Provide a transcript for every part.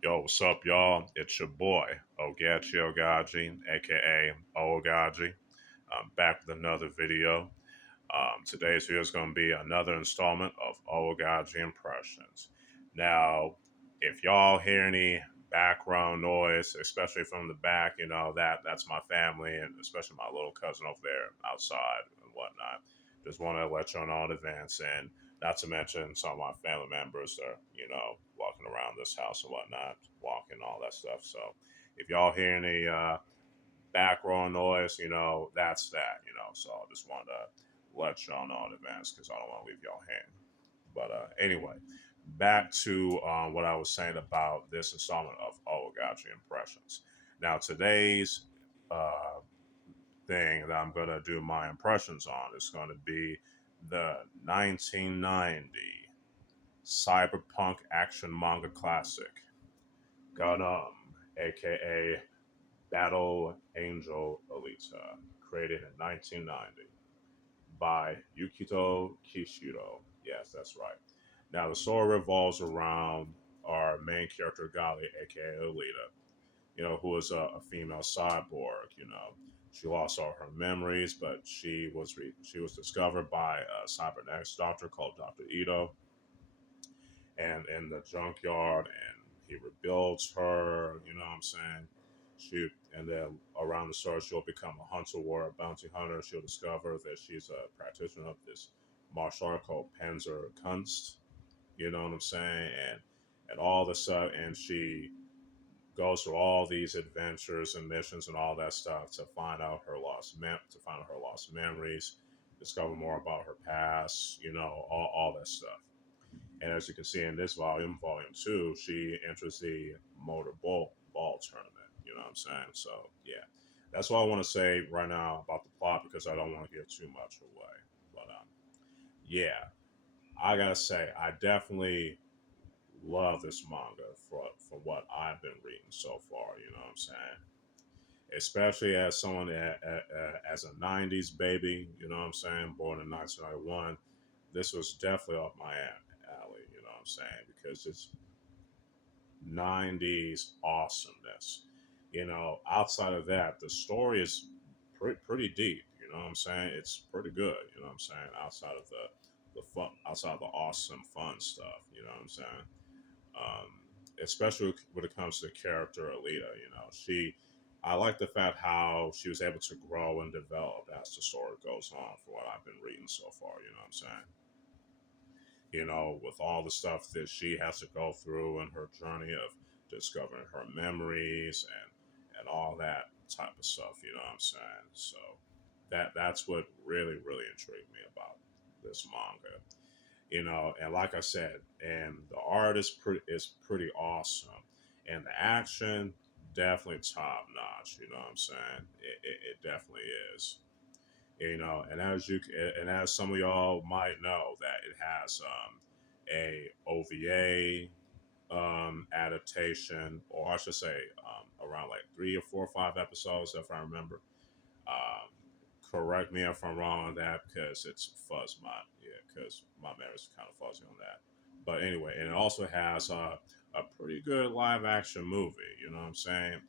Yo, what's up, y'all? It's your boy, Oaghaji, aka Oaghaji. I'm back with another video. Today's video is going to be another installment of Oaghaji Impressions. Now, if y'all hear any background noise, especially from the back, that's my family and especially my little cousin over there outside and whatnot. Just want to let y'all know in advance, and not to mention some of my family members are, walking around this house and whatnot, walking, all that stuff. So if y'all hear any background noise, that's that, So I just wanted to let y'all know in advance because I don't want to leave y'all hanging. But anyway, back to what I was saying about this installment of Oagachi Impressions. Now, today's uh, thing that I'm going to do my impressions on is going to be the 1990 Cyberpunk action manga classic, Gunnm, aka Battle Angel Alita, created in 1990 by Yukito Kishiro. Yes, that's right. Now, the story revolves around our main character, Gali, aka Alita, who is a female cyborg. She lost all her memories, but she was discovered by a cybernetics doctor called Dr. Ito, and in the junkyard, and he rebuilds her. You know what I'm saying? She and then around the story, she'll become a hunter warrior, bounty hunter. She'll discover that she's a practitioner of this martial art called Panzer Kunst. You know what I'm saying? And all the stuff, and she goes through all these adventures and missions and all that stuff to find out to find out her lost memories, discover more about her past. All that stuff. And as you can see in this volume two, she enters the motor ball tournament. You know what I'm saying? So yeah, that's all I want to say right now about the plot because I don't want to give too much away. But yeah, I gotta say I definitely love this manga for what I've been reading so far. You know what I'm saying? Especially as someone as a '90s baby. You know what I'm saying? Born in 1991, this was definitely up my alley. You know what I'm saying? Because it's '90s awesomeness. Outside of that, the story is pretty deep. You know what I'm saying? It's pretty good. You know what I'm saying? Outside of the fun, outside of the awesome fun stuff. You know what I'm saying? Um, Especially when it comes to the character Alita. I like the fact how she was able to grow and develop as the story goes on. For what I've been reading so far. You know what I'm saying? With all the stuff that she has to go through in her journey of discovering her memories and all that type of stuff, you know what I'm saying? So that's what really intrigued me about this manga. And like I said, and the art is pretty awesome. And the action definitely top notch, you know what I'm saying? It definitely is. And as some of y'all might know, that it has a OVA adaptation, or I should say, around like 3 or 4 or 5 episodes, if I remember. Um, Correct me if I'm wrong on that because it's because my memory's kind of fuzzy on that. But anyway, and it also has a pretty good live action movie. You know what I'm saying?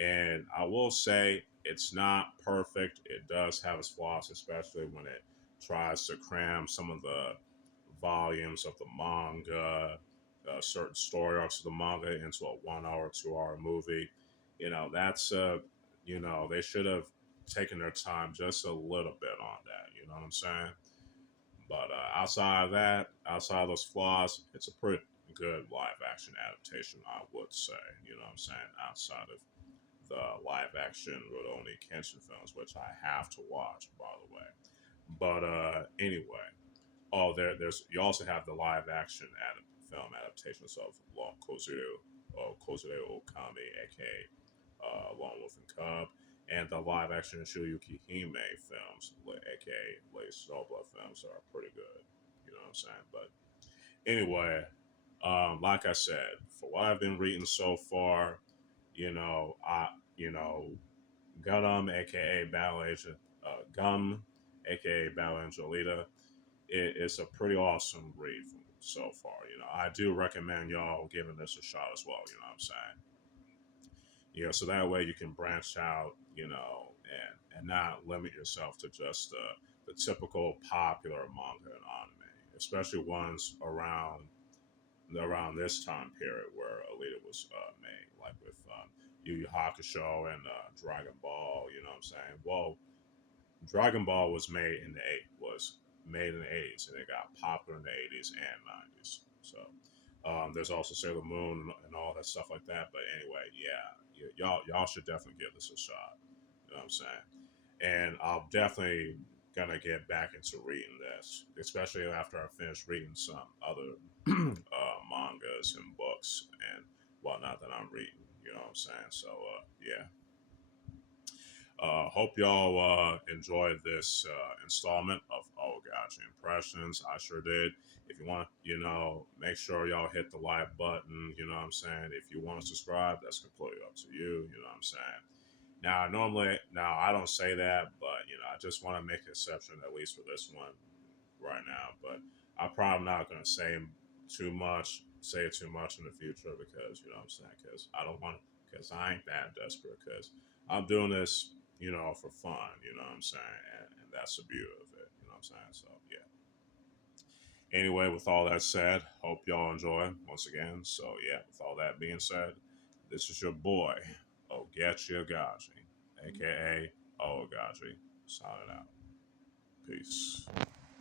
And I will say it's not perfect. It does have its flaws, especially when it tries to cram some of the volumes of the manga, certain story arcs of the manga into a 1 hour, 2 hour movie. That's they should have taken their time just a little bit on that. You know what I'm saying? But outside of that, outside of those flaws, it's a pretty good live action adaptation, I would say. You know what I'm saying? Outside of the live action Rurouni Kenshin films, which I have to watch, by the way. But anyway, there's you also have the live action film adaptations of Long Kozuru Okami, aka Lone Wolf and Cub, and the live action Shuyuki Hime films, aka Lady Snowblood films, are pretty good. You know what I'm saying? But anyway, like I said, for what I've been reading so far, I you know Gunnm, aka Battle Agent, Gum, aka Battle Angelita, it's a pretty awesome read so far. I do recommend y'all giving this a shot as well. You know what I'm saying? So that way you can branch out, and not limit yourself to just the typical popular manga and anime, especially ones around this time period where Alita was made, like with Yu Yu Hakusho and Dragon Ball. You know what I'm saying? Well, Dragon Ball was made in the 80s, and it got popular in the 80s and 90s. So there's also Sailor Moon and all that stuff like that. But anyway, yeah, y'all should definitely give this a shot. You know what I'm saying? And I'm definitely gonna get back into reading this, especially after I finish reading some other mangas and books and whatnot that I'm reading. You know what I'm saying? So yeah. Hope y'all enjoyed this installment of Oaghaji Impressions. I sure did. If you want, make sure y'all hit the like button. You know what I'm saying? If you want to subscribe, that's completely up to you. You know what I'm saying? Now I don't say that, but I just want to make an exception at least for this one right now. But I'm probably not going to say it too much in the future because you know what I'm saying. Because I don't want, because I ain't that desperate. Because I'm doing this, for fun. You know what I'm saying, and that's the beauty of it. You know what I'm saying. So yeah. Anyway, with all that said, hope y'all enjoy once again. So yeah, with all that being said, this is your boy Oaghaji, aka Oaghaji, signing out. Peace.